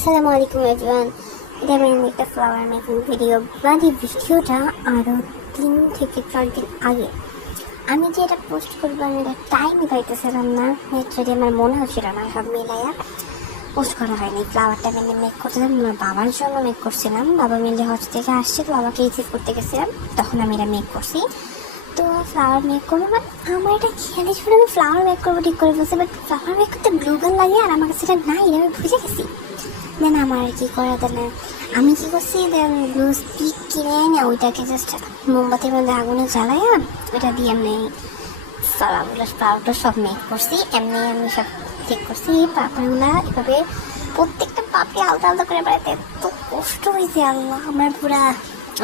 আসসালামু আলাইকুম এভরিওয়ান। এটা আমি একটা ফ্লাওয়ার মেকিং ভিডিও, মানে ভিডিওটা আরও 3 থেকে 4 দিন আগে আমি যে এটা পোস্ট করবো, আমি এটা টাইমই পাইতেছিলাম না। নেচারি আমার মনে হচ্ছিল না, সব মিলাইয়া পোস্ট করা হয়নি। ফ্লাওয়ারটা আমি মেক করছিলাম আমার বাবার জন্য, মেক করছিলাম। বাবা মিলে হজ থেকে আসছিল, বাবাকে রিসিভ করতে গেছিলাম, তখন আমি এটা মেক করছি। তো ফ্লাওয়ার মেক করবো, বাট আমার এটা খেয়ালই ছিল আমি ফ্লাওয়ার মেক করবো ঠিক করে বলছি, বাট ফ্লাওয়ার মেক করতে ব্লু গান লাগে আর আমার কাছে এটা নাই, আমি বুঝে গেছি। দেন আমার আর কি করা, দেন আমি কী করছি, দেন ব্লু স্টিক কিনে এনে ওইটাকে জাস্ট মোমবাতির মধ্যে আগুনে জ্বালাইয়া ওইটা দিয়ে এমনি ফ্লাওয়ারটা সব মেক করছি। এমনি আমি সব ঠিক করছি পাপড়িগুলা এভাবে, প্রত্যেকটা পাপড়ি আলাদা আলাদা করে বাড়াইতে এত কষ্ট হয়েছে আল্লাহ, আমার পুরা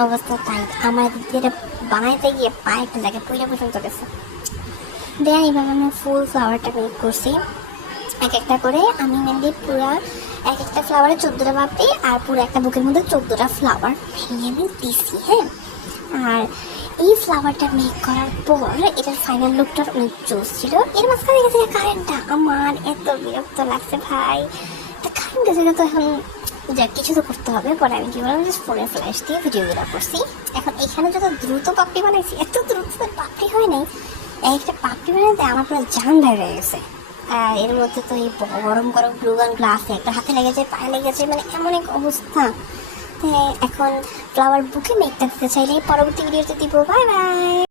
অবস্থা টাইট। আমার যেটা বানাইতে গিয়ে পায়ে একটা জায়গায় পয়লা পর্যন্ত গেছে। দেন এইভাবে আমি ফুল ফ্লাওয়ারটা মেক করছি এক একটা করে। আমি মেনলি পুরা এক একটা ফ্লাওয়ারে 14টা পাপড়ি আর পুরো একটা বুকের মধ্যে 14টা ফ্লাওয়ার ভেঙে আমি দিছি। হ্যাঁ, আর এই ফ্লাওয়ারটা মেক করার পর এটার ফাইনাল লুকটা অনেক জোস ছিল। এর মাঝখানে গেছে কারেন্টটা, আমার এত বিরক্ত লাগছে ভাই। তা কারেন্ট গেছে, তো এখন যা কিছু তো করতে হবে। পরে আমি কি বললাম, জাস্ট ফোনের ফ্ল্যাশ দিয়ে ভিডিওগুলো করছি। এখন এখানে যত দ্রুত পাপড়ি বানাইছি, এত দ্রুত পাপড়ি হয় নাই, একটা পাপড়ি বানাইতে আমার পুরো জান বের হয়ে গেছে। আর এর মধ্যে তো এই গরম গরম গ্লুগানগুলো আছে, একটা হাতে লেগেছে, পায়ে লেগেছে, মানে এমন এক অবস্থা। এখন ফ্লাওয়ার বুকে মেকটা দিতে চাইলে পরবর্তী ভিডিওতে দিব। Bye bye.